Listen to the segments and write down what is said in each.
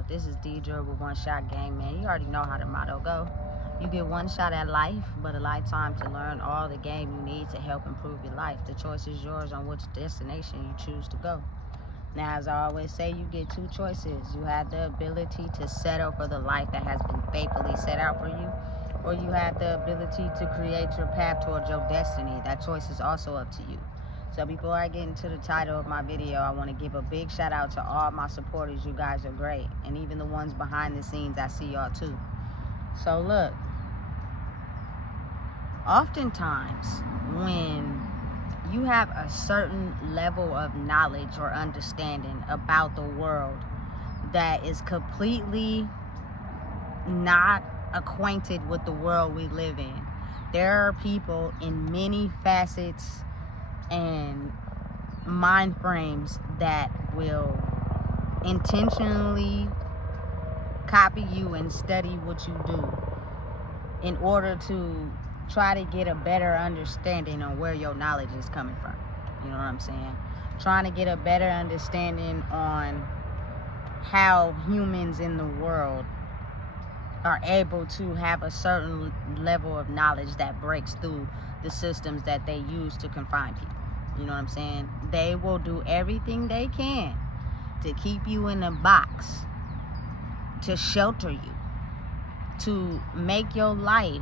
y'all. This is Deidre with One Shot Game, man. You already know how the motto go. You get one shot at life, but a lifetime to learn all the game you need to help improve your life. The choice is yours on which destination you choose to go. Now, as I always say, you get two choices. You have the ability to settle for the life that has been faithfully set out for you, or you have the ability to create your path towards your destiny. That choice is also up to you. So before I get into the title of my video, I want to give a big shout out to all my supporters. You guys are great. And even the ones behind the scenes, I see y'all too. So look, oftentimes when you have a certain level of knowledge or understanding about the world that is completely not acquainted with the world we live in, there are people in many facets and mind frames that will intentionally copy you and study what you do in order to try to get a better understanding on where your knowledge is coming from. You know what I'm saying? Trying to get a better understanding on how humans in the world are able to have a certain level of knowledge that breaks through the systems that they use to confine people. You know what I'm saying? They will do everything they can to keep you in a box, to shelter you, to make your life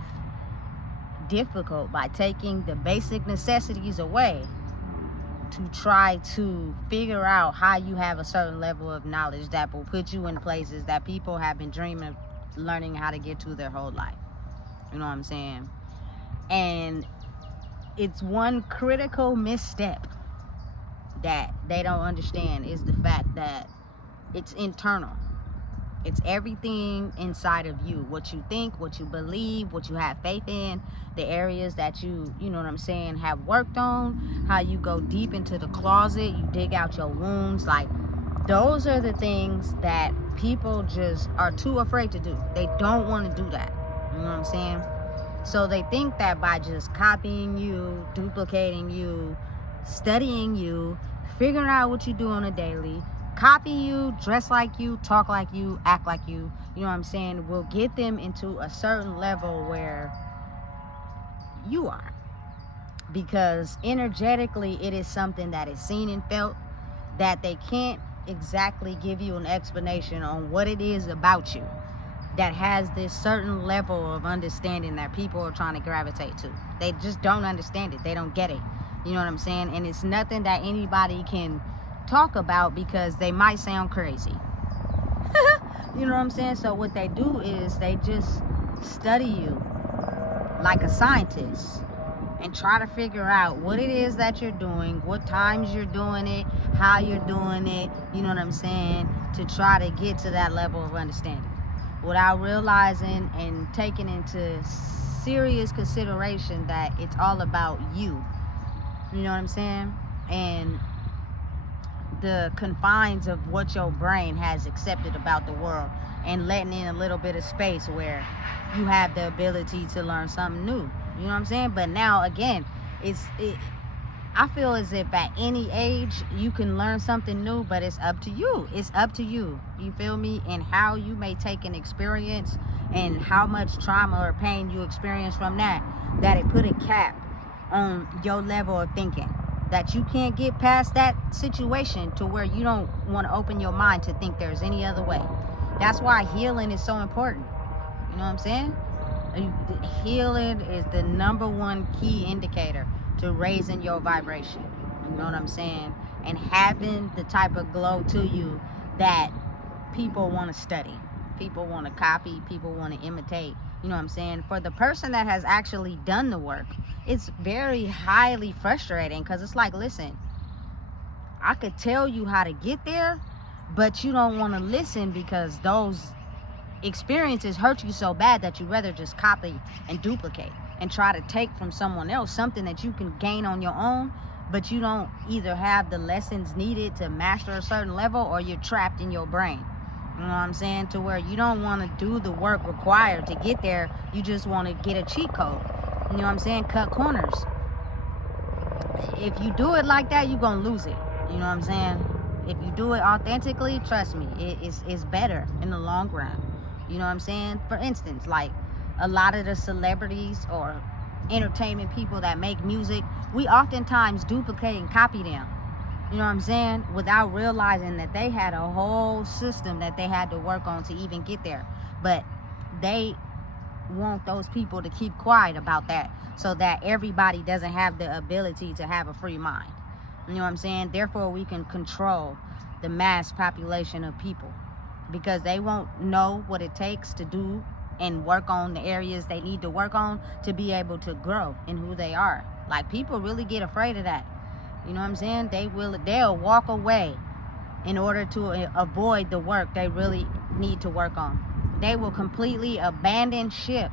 difficult by taking the basic necessities away, to try to figure out how you have a certain level of knowledge that will put you in places that people have been dreaming of learning how to get to their whole life. You know what I'm saying? And it's one critical misstep that they don't understand is the fact that it's internal. It's everything inside of you. What you think, what you believe, what you have faith in, the areas that you know what I'm saying, have worked on, how you go deep into the closet, you dig out your wounds. Like, those are the things that people just are too afraid to do. They don't want to do that. You know what I'm saying? So they think that by just copying you, duplicating you, studying you, figuring out what you do on a daily, copy you, dress like you, talk like you, act like you know what I'm saying, will get them into a certain level where you are. Because energetically, it is something that is seen and felt that they can't exactly give you an explanation on what it is about you that has this certain level of understanding that people are trying to gravitate to. They just don't understand it. They don't get it. You know what I'm saying? And it's nothing that anybody can talk about because they might sound crazy. You know what I'm saying? So what they do is they just study you like a scientist and try to figure out what it is that you're doing, what times you're doing it, how you're doing it, you know what I'm saying, to try to get to that level of understanding without realizing and taking into serious consideration that it's all about you. You know what I'm saying? And the confines of what your brain has accepted about the world, and letting in a little bit of space where you have the ability to learn something new. You know what I'm saying? But now again, I feel as if at any age you can learn something new, but it's up to you. It's up to you. You feel me? And how you may take an experience and how much trauma or pain you experience from that it put a cap on your level of thinking. That you can't get past that situation to where you don't want to open your mind to think there's any other way. That's why healing is so important. You know what I'm saying? Healing is the #1 key indicator to raising your vibration. You know what I'm saying? And having the type of glow to you that people want to study, people want to copy, people want to imitate. You know what I'm saying? For the person that has actually done the work, it's very highly frustrating because it's like, listen, I could tell you how to get there, but you don't want to listen because those experiences hurt you so bad that you'd rather just copy and duplicate and try to take from someone else something that you can gain on your own, but you don't either have the lessons needed to master a certain level, or you're trapped in your brain. You know what I'm saying? To where you don't want to do the work required to get there. You just want to get a cheat code. You know what I'm saying? Cut corners. If you do it like that, you're going to lose it. You know what I'm saying? If you do it authentically, trust me, it's better in the long run. You know what I'm saying? For instance, like a lot of the celebrities or entertainment people that make music, we oftentimes duplicate and copy them. You know what I'm saying? Without realizing that they had a whole system that they had to work on to even get there. But they want those people to keep quiet about that so that everybody doesn't have the ability to have a free mind. You know what I'm saying? Therefore, we can control the mass population of people because they won't know what it takes to do and work on the areas they need to work on to be able to grow in who they are. Like, people really get afraid of that. You know what I'm saying? They'll walk away in order to avoid the work they really need to work on. They will completely abandon ship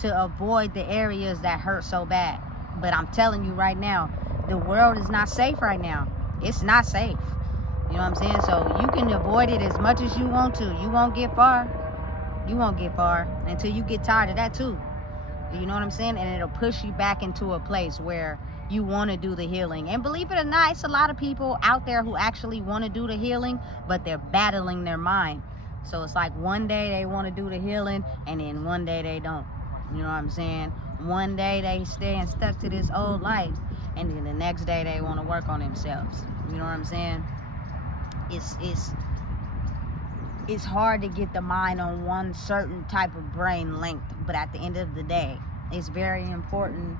to avoid the areas that hurt so bad. But I'm telling you right now, the world is not safe right now. It's not safe. You know what I'm saying? So you can avoid it as much as you want to. You won't get far. You won't get far until you get tired of that too. You know what I'm saying? And it'll push you back into a place where you want to do the healing. And believe it or not, it's a lot of people out there who actually want to do the healing, but they're battling their mind. So it's like one day they want to do the healing and then one day they don't. You know what I'm saying? One day they staying stuck to this old life and then the next day they want to work on themselves. You know what I'm saying? It's hard to get the mind on one certain type of brain length, but at the end of the day, it's very important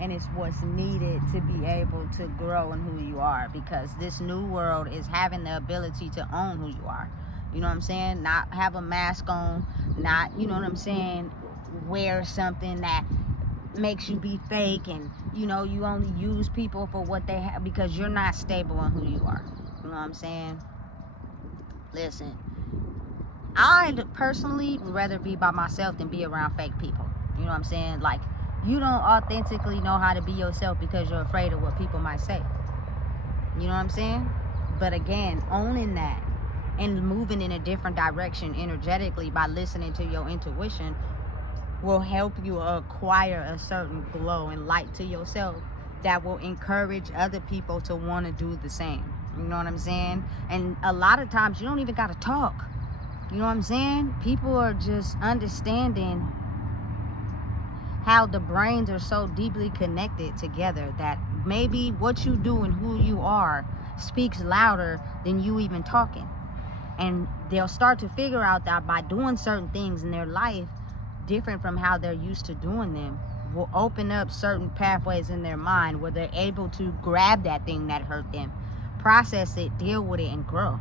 and it's what's needed to be able to grow in who you are, because this new world is having the ability to own who you are. You know what I'm saying? Not have a mask on, not, you know what I'm saying, wear something that makes you be fake, and you know, you only use people for what they have because you're not stable in who you are. You know what I'm saying? Listen, I personally would rather be by myself than be around fake people. You know what I'm saying? Like, you don't authentically know how to be yourself because you're afraid of what people might say. You know what I'm saying? But again, owning that and moving in a different direction energetically by listening to your intuition will help you acquire a certain glow and light to yourself that will encourage other people to want to do the same. You know what I'm saying? And a lot of times you don't even got to talk. You know what I'm saying? People are just understanding how the brains are so deeply connected together that maybe what you do and who you are speaks louder than you even talking. And they'll start to figure out that by doing certain things in their life different from how they're used to doing them will open up certain pathways in their mind where they're able to grab that thing that hurt them, process it, deal with it, and grow.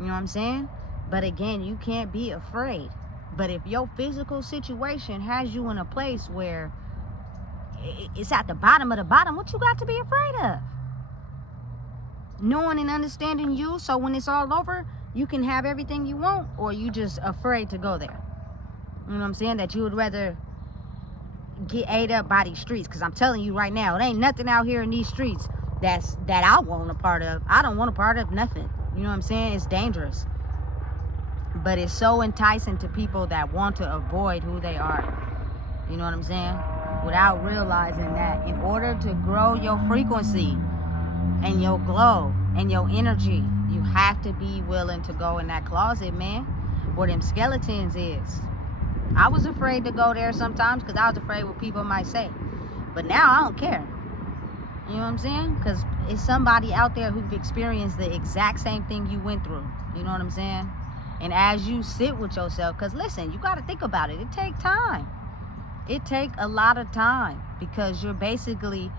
You know what I'm saying? But again, you can't be afraid. But if your physical situation has you in a place where it's at the bottom of the bottom, what you got to be afraid of? Knowing and understanding you, so when it's all over, you can have everything you want, or you just afraid to go there. You know what I'm saying? That you would rather get ate up by these streets. Because I'm telling you right now, it ain't nothing out here in these streets that I want a part of. I don't want a part of nothing. You know what I'm saying? It's dangerous. But it's so enticing to people that want to avoid who they are. You know what I'm saying? Without realizing that in order to grow your frequency and your glow and your energy, you have to be willing to go in that closet, man, where them skeletons is. I was afraid to go there sometimes because I was afraid what people might say. But now I don't care. You know what I'm saying? Because it's somebody out there who've experienced the exact same thing you went through. You know what I'm saying? And as you sit with yourself, because listen, you got to think about it. It takes time. It takes a lot of time because you're basically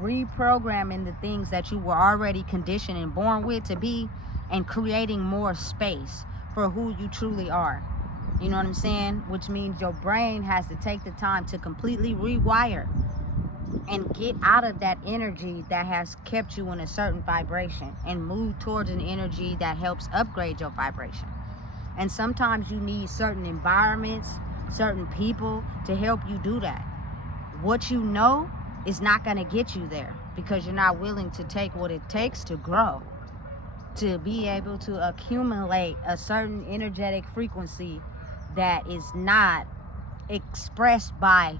reprogramming the things that you were already conditioned and born with to be, and creating more space for who you truly are. You know what I'm saying? Which means your brain has to take the time to completely rewire and get out of that energy that has kept you in a certain vibration and move towards an energy that helps upgrade your vibration. And sometimes you need certain environments, certain people to help you do that. What you know is not going to get you there because you're not willing to take what it takes to grow, to be able to accumulate a certain energetic frequency that is not expressed by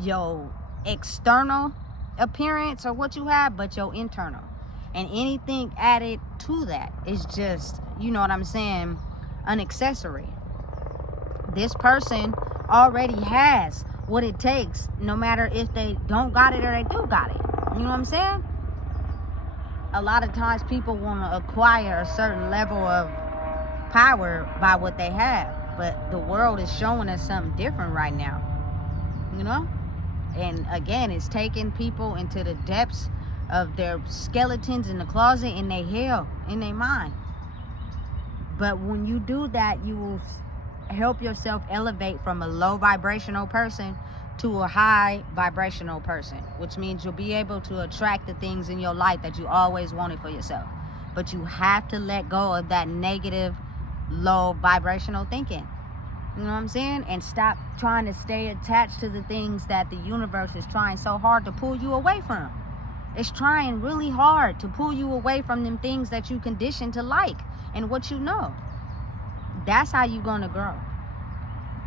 your external appearance or what you have, but your internal. And anything added to that is just, you know what I'm saying, an accessory. This person already has what it takes, no matter if they don't got it or they do got it. You know what I'm saying? A lot of times people want to acquire a certain level of power by what they have, but the world is showing us something different right now, you know. And again, it's taking people into the depths of their skeletons in the closet, in their hell, in their mind. But when you do that, you will help yourself elevate from a low vibrational person to a high vibrational person, which means you'll be able to attract the things in your life that you always wanted for yourself. But you have to let go of that negative, low vibrational thinking. You know what I'm saying? And stop trying to stay attached to the things that the universe is trying so hard to pull you away from. It's trying really hard to pull you away from them things that you conditioned to like and what you know. That's how you're going to grow.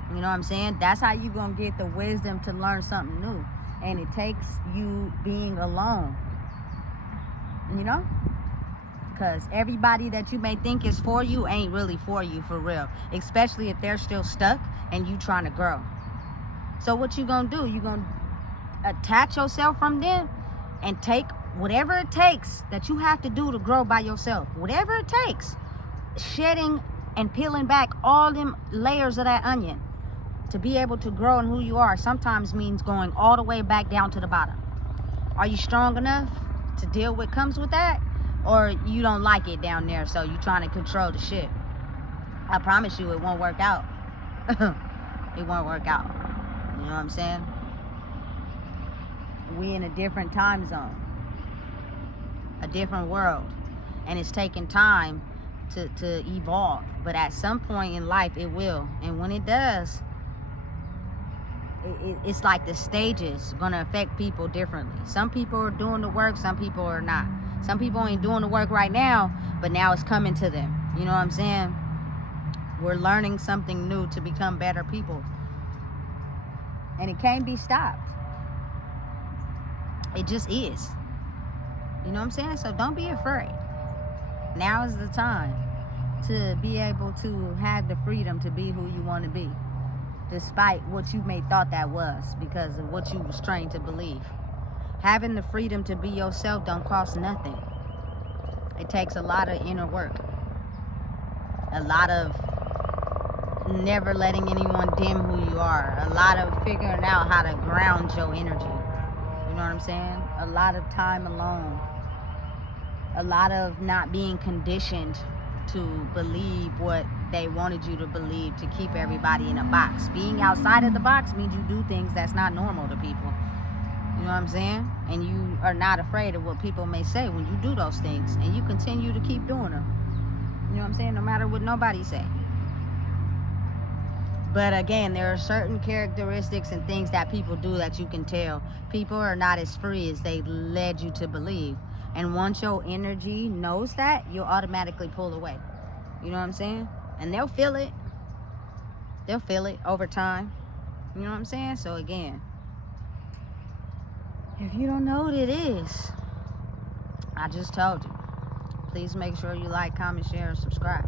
You know what I'm saying? That's how you're going to get the wisdom to learn something new. And it takes you being alone. You know? Because everybody that you may think is for you ain't really for you for real. Especially if they're still stuck and you trying to grow. So what you going to do? You going to attach yourself from them and take whatever it takes that you have to do to grow by yourself. Whatever it takes. Shedding and peeling back all them layers of that onion to be able to grow in who you are sometimes means going all the way back down to the bottom. Are you strong enough to deal with what comes with that? Or you don't like it down there, so you're trying to control the shit? I promise you it won't work out. It won't work out. You know what I'm saying? We in a different time zone, a different world, and it's taking time to evolve. But at some point in life it will, and when it does, it's like the stages gonna affect people differently. Some people are doing the work, some people are not. Some people ain't doing the work right now, but now it's coming to them. You know what I'm saying? We're learning something new to become better people. And it can't be stopped. It just is. You know what I'm saying? So don't be afraid. Now is the time to be able to have the freedom to be who you want to be, despite what you may thought that was because of what you was trained to believe. Having the freedom to be yourself don't cost nothing. It takes a lot of inner work. A lot of never letting anyone dim who you are. A lot of figuring out how to ground your energy. You know what I'm saying? A lot of time alone. A lot of not being conditioned to believe what they wanted you to believe to keep everybody in a box. Being outside of the box means you do things that's not normal to people. You know what I'm saying? And you are not afraid of what people may say when you do those things. And you continue to keep doing them. You know what I'm saying? No matter what nobody say. But again, there are certain characteristics and things that people do that you can tell. People are not as free as they led you to believe. And once your energy knows that, you'll automatically pull away. You know what I'm saying? And they'll feel it. They'll feel it over time. You know what I'm saying? So again, if you don't know what it is, I just told you. Please make sure you like, comment, share, and subscribe.